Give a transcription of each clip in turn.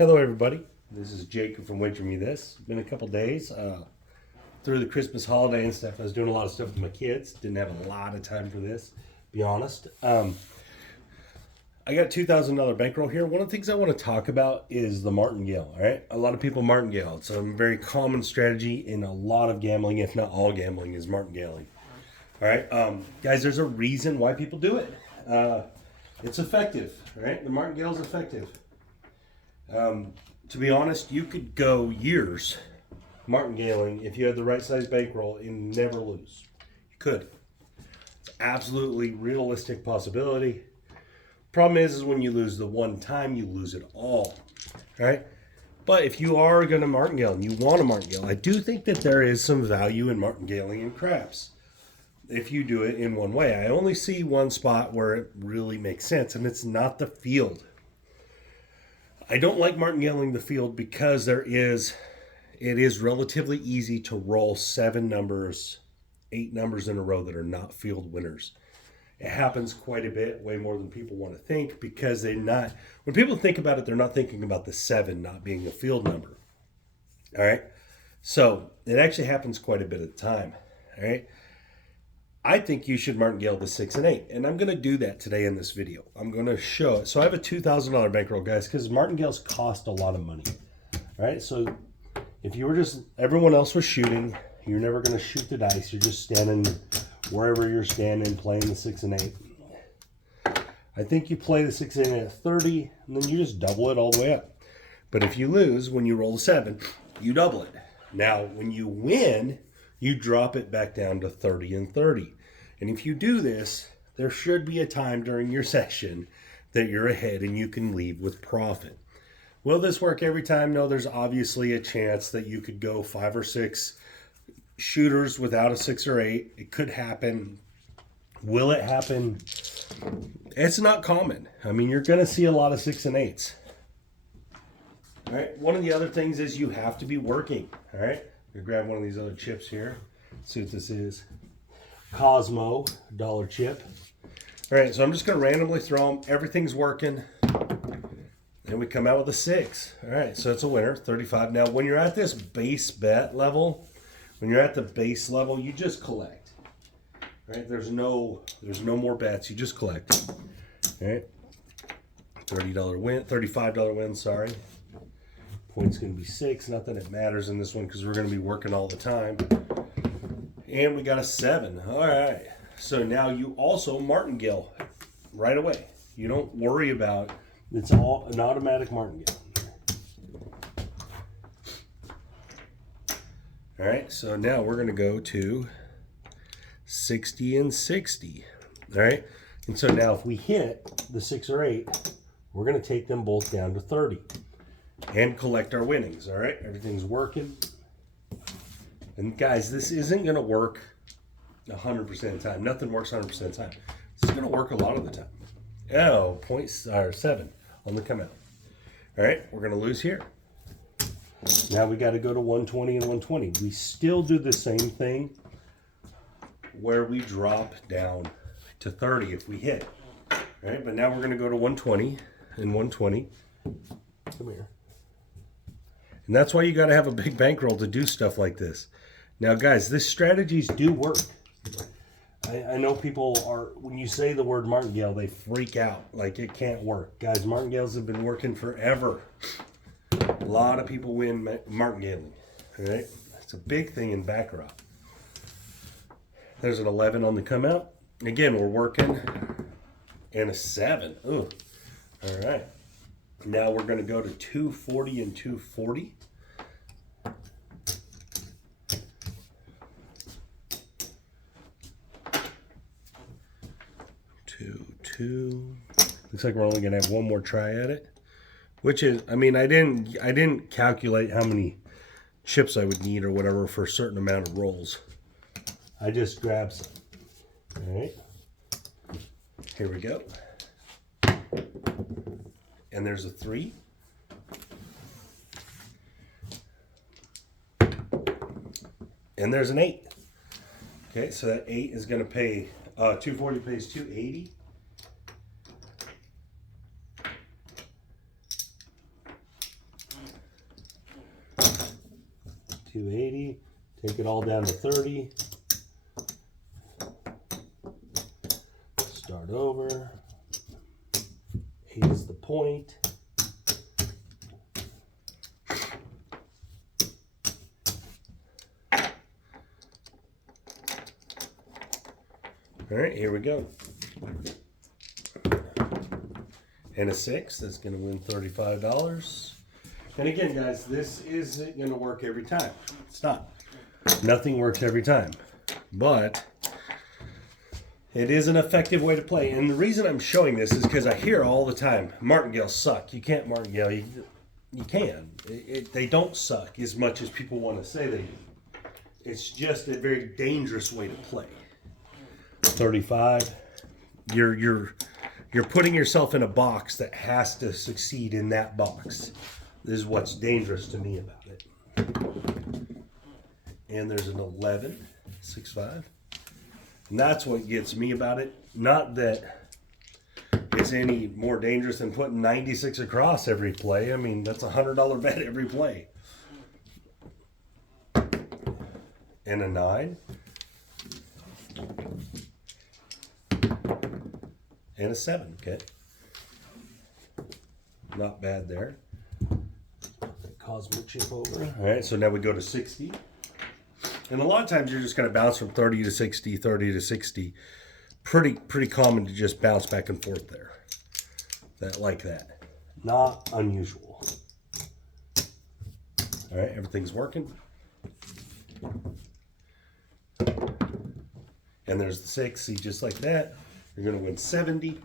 Hello everybody, this is Jacob from Wait For Me This. Been a couple days through the Christmas holiday and stuff. I was doing a lot of stuff with my kids. Didn't have a lot of time for this, be honest. I got a $2,000 bankroll here. One of the things I want to talk about is the Martingale, all right? A lot of people Martingale. It's a very common strategy in a lot of gambling, if not all gambling, is Martingaling. All right, guys, there's a reason why people do it. It's effective, right? The Martingale is effective. To be honest, you could go years martingaling if you had the right size bankroll and never lose. You could. It's absolutely realistic possibility. Problem is when you lose the one time, you lose it all, right? But if you are going to martingale and you want to martingale, I do think that there is some value in martingaling in craps if you do it in one way. I only see one spot where it really makes sense, and it's not the field. I don't like martingaling the field because it is relatively easy to roll 7 numbers, 8 numbers in a row that are not field winners. It happens quite a bit, way more than people want to think, because when people think about it, they're not thinking about the 7 not being a field number. All right. So it actually happens quite a bit of the time. All right. I think you should martingale the 6 and 8, and I'm going to do that today in this video. I'm going to show it. So I have a $2,000 bankroll, guys, because martingales cost a lot of money. All right, so if you were everyone else was shooting, you're never going to shoot the dice. You're just standing wherever you're standing, playing the 6 and 8. I think you play the 6 and 8 at 30, and then you just double it all the way up. But if you lose, when you roll the 7, you double it. Now, when you win, you drop it back down to 30 and 30. And if you do this, there should be a time during your session that you're ahead and you can leave with profit. Will this work every time? No, there's obviously a chance that you could go 5 or 6 shooters without a 6 or 8. It could happen. Will it happen? It's not common. I mean, you're going to see a lot of 6 and 8s. All right. One of the other things is you have to be working. All right. You grab one of these other chips here. See what this is. Cosmo dollar chip. All right, so I'm just going to randomly throw them. Everything's working. And we come out with a 6. All right, so it's a winner, 35. Now, when you're at this base bet level, when you're at the base level, you just collect. All right, there's no more bets. You just collect. All right, $30 win, $35 win, sorry. Point's going to be 6. Not that it matters in this one because we're going to be working all the time. And we got a 7. All right. So now you also martingale right away. You don't worry about it's all an automatic martingale. All right. So now we're going to go to 60 and 60. All right. And so now if we hit the 6 or 8, we're going to take them both down to 30. And collect our winnings, all right? Everything's working. And guys, this isn't going to work 100% of the time. Nothing works 100% of the time. This is going to work a lot of the time. Oh, 7 on the come out. All right, we're going to lose here. Now we got to go to 120 and 120. We still do the same thing where we drop down to 30 if we hit. All right, but now we're going to go to 120 and 120. Come here. And that's why you got to have a big bankroll to do stuff like this. Now, guys, these strategies do work. I know people when you say the word martingale, they freak out like it can't work. Guys, martingales have been working forever. A lot of people win martingaling. All right? It's a big thing in baccarat. There's an 11 on the come out. Again, we're working. And a 7. Ooh. All right. Now we're going to go to 240 and 240. Two. Looks like we're only going to have one more try at it. Which is, I mean, I didn't calculate how many chips I would need or whatever for a certain amount of rolls. I just grabbed some. All right. Here we go. And there's a 3. And there's an 8. Okay, so that 8 is going to pay, 240 pays 280. $280. Take it all down to 30. Start over. 8 is the point. All right, here we go. And a 6, that's going to win $35. And again, guys, this isn't going to work every time. It's not. Nothing works every time. But it is an effective way to play. And the reason I'm showing this is because I hear all the time, martingales suck. You can't martingale. You can. They don't suck as much as people want to say they do. It's just a very dangerous way to play. 35. You're putting yourself in a box that has to succeed in that box. This is what's dangerous to me about it. And there's an 11, 6-5. And that's what gets me about it. Not that it's any more dangerous than putting 96 across every play. I mean, that's a $100 bet every play. And a 9. And a 7, okay. Not bad there. The cosmic chip over. All right, so now we go to 60. And a lot of times you're just going to bounce from 30 to 60, 30 to 60. Pretty common to just bounce back and forth there. Like that. Not unusual. All right, everything's working. And there's the 6, see, just like that. You're going to win 70.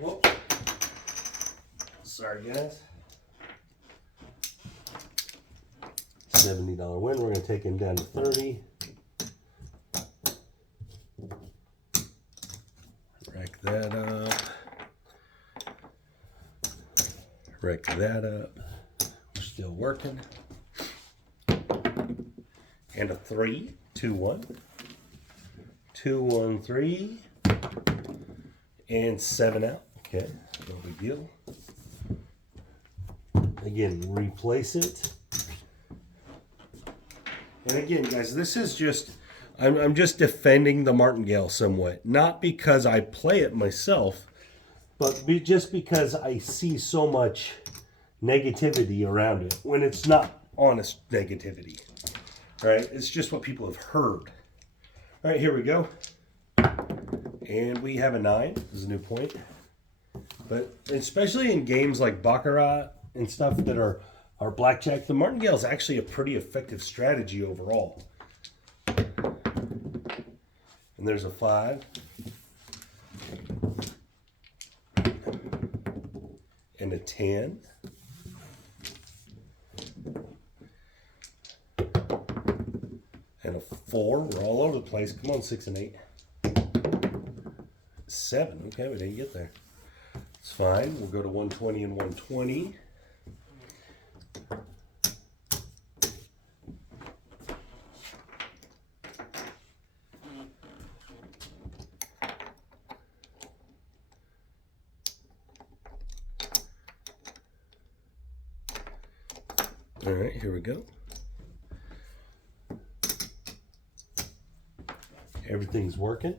Whoa. Sorry, guys. $70 win. We're going to take him down to 30. Rack that up. Rack that up. We're still working. And a 3, 2-1. 2, 1, 3. And 7 out. Okay, no big deal. Again, replace it. And again, guys, this is just, I'm just defending the martingale somewhat. Not because I play it myself, but just because I see so much negativity around it when it's not honest negativity. All right, it's just what people have heard. All right, here we go. And we have a 9. This is a new point. But especially in games like Baccarat and stuff that are blackjack, the martingale is actually a pretty effective strategy overall. And there's a 5. And a 10. And a 4. We're all over the place. Come on, 6 and 8. 7. Okay, we didn't get there. It's fine. We'll go to 120 and 120. All right, here we go. Everything's working.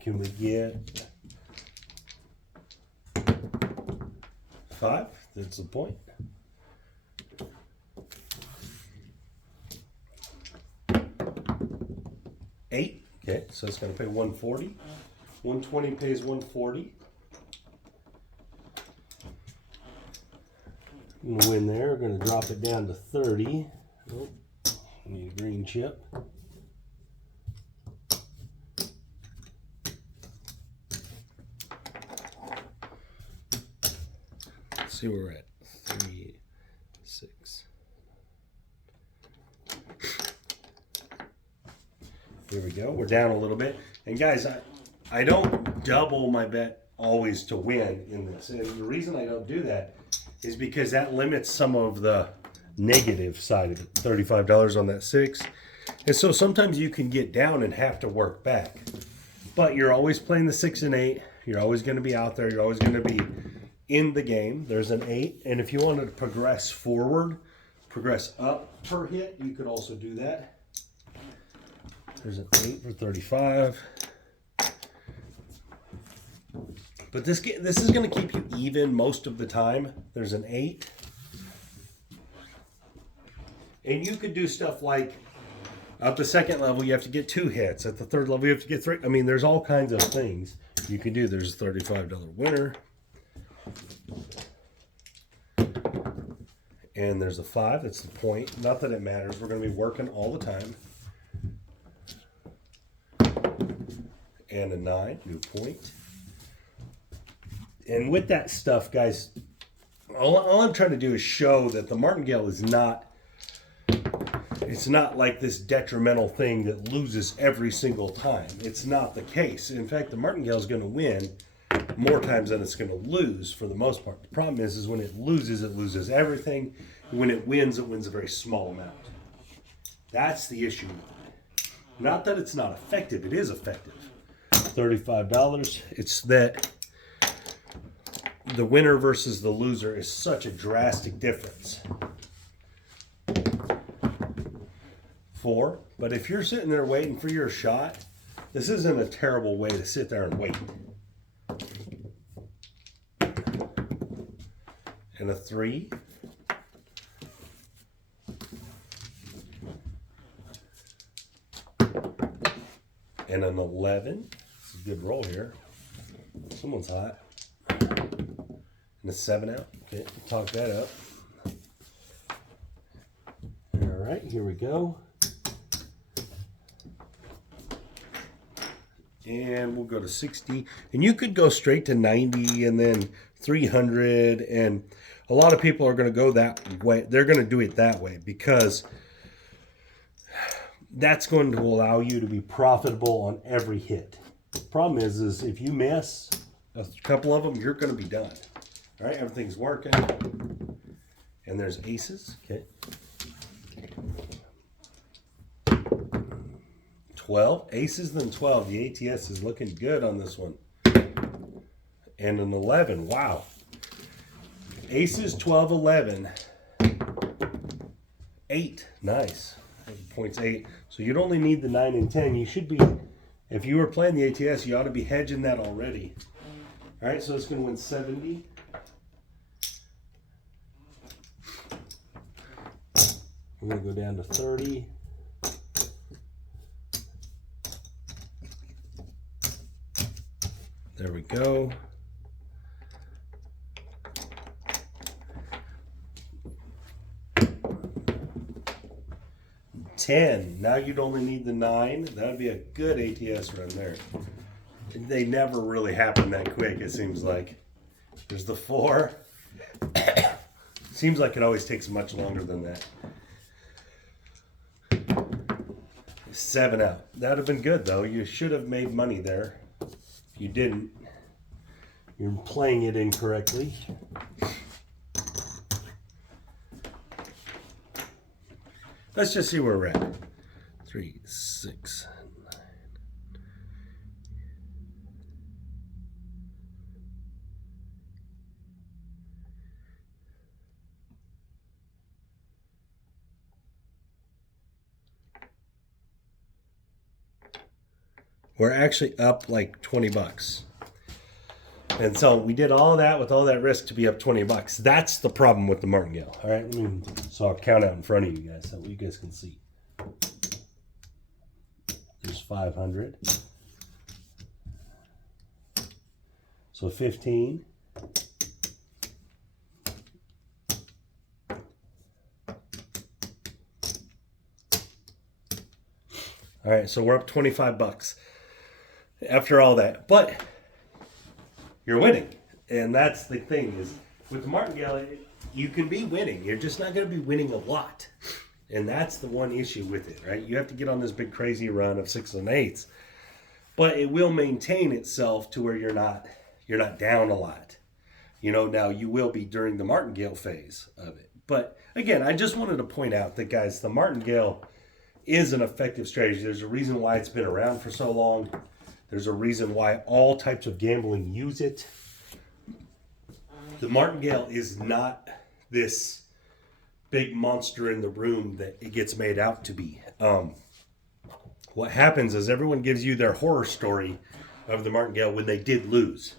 Can we get 5? That's the point. 8. Okay, so it's going to pay 140. 120 pays 140. I'm going to win there. We're going to drop it down to 30. Oh, need a green chip. Let's see where we're at. 3, 6. Here we go. We're down a little bit. And guys, I don't double my bet always to win in this. And the reason I don't do that is because that limits some of the negative side of it. $35 on that 6. And so sometimes you can get down and have to work back. But you're always playing the 6 and 8. You're always going to be out there. You're always going to be in the game. There's an 8, and if you wanted to progress forward, progress up per hit, you could also do that. There's an 8 for 35. But this is going to keep you even most of the time. There's an 8. And you could do stuff like, at the second level, you have to get 2 hits. At the third level, you have to get 3. I mean, there's all kinds of things you can do. There's a $35 winner. And there's a 5. That's the point. Not that it matters. We're going to be working all the time. And a 9. New point. And with that stuff, guys, all I'm trying to do is show that the Martingale is not, it's not like this detrimental thing that loses every single time. It's not the case. In fact, the Martingale is going to win more times than it's going to lose for the most part. The problem is when it loses everything. When it wins a very small amount. That's the issue. Not that it's not effective. It is effective. $35. It's that the winner versus the loser is such a drastic difference. 4. But if you're sitting there waiting for your shot, this isn't a terrible way to sit there and wait. And a 3. And an 11. This is a good roll here. Someone's hot. And a 7 out. Okay, talk that up. All right, here we go. And we'll go to 60. And you could go straight to 90 and then 300. And a lot of people are going to go that way. They're going to do it that way because that's going to allow you to be profitable on every hit. The problem is if you miss a couple of them, you're going to be done. All right, everything's working. And there's aces. Okay. 12. Aces then 12. The ATS is looking good on this one. And an 11. Wow. Aces, 12, 11. 8. Nice. Points 8. So you'd only need the 9 and 10. You should be, if you were playing the ATS, you ought to be hedging that already. All right, so it's going to win 70. We're going to go down to 30. There we go. $10. Now you'd only need the 9. That would be a good ATS run there. They never really happen that quick, it seems like. There's the 4. Seems like it always takes much longer than that. 7 out. That would have been good, though. You should have made money there. If you didn't, you're playing it incorrectly. Let's just see where we're at. 3, 6, 9. We're actually up like $20. And so we did all that with all that risk to be up $20. That's the problem with the Martingale. All right, so I'll count out in front of you guys so you guys can see. There's 500. So 15. All right, so we're up $25 after all that. But you're winning. And that's the thing is, with the Martingale, you can be winning. You're just not going to be winning a lot. And that's the one issue with it, right? You have to get on this big crazy run of 6s and 8s. But it will maintain itself to where you're not down a lot. You know, now you will be during the Martingale phase of it. But again, I just wanted to point out that, guys, the Martingale is an effective strategy. There's a reason why it's been around for so long. There's a reason why all types of gambling use it. the Martingale is not this big monster in the room that it gets made out to be. What happens is everyone gives you their horror story of the Martingale when they did lose.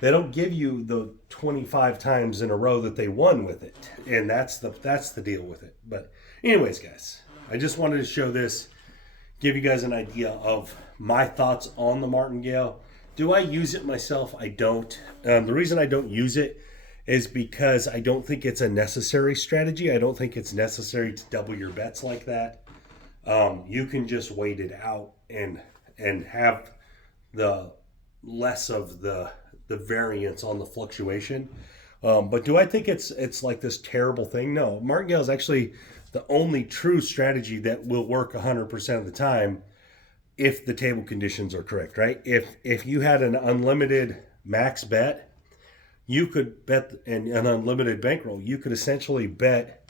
They don't give you the 25 times in a row that they won with it, and that's the deal with it. But anyways, guys, I just wanted to show this, give you guys an idea of my thoughts on the Martingale. Do I use it myself? I don't. The reason I don't use it is because I don't think it's a necessary strategy. I don't think it's necessary to double your bets like that. You can just wait it out and have the less of the variance on the fluctuation. But do I think it's like this terrible thing? No. Martingale is actually the only true strategy that will work 100% of the time if the table conditions are correct, right? If you had an unlimited max bet, you could bet an unlimited bankroll. You could essentially bet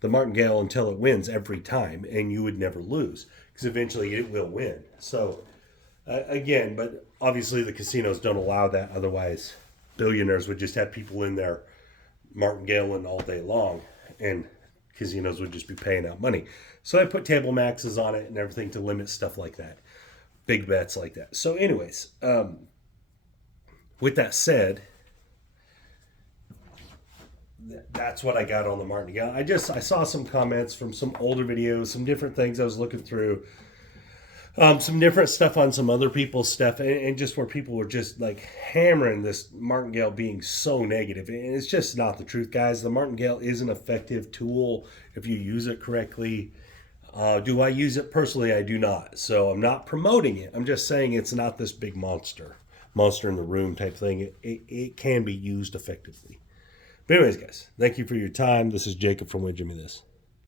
the Martingale until it wins every time, and you would never lose because eventually it will win. So again, but obviously the casinos don't allow that. Otherwise, billionaires would just have people in there martingale all day long, and casinos would just be paying out money. So I put table maxes on it and everything to limit stuff like that, big bets like that. So anyways, with that said, that's what I got on the Martingale. I saw some comments from some older videos, some different things I was looking through, some different stuff on some other people's stuff, and just where people were just like hammering this Martingale being so negative. And it's just not the truth, guys. The Martingale is an effective tool if you use it correctly. Do I use it personally? I do not. So I'm not promoting it. I'm just saying it's not this big monster in the room type thing. It can be used effectively. But anyways, guys, thank you for your time. This is Jacob from Win Jimmy This.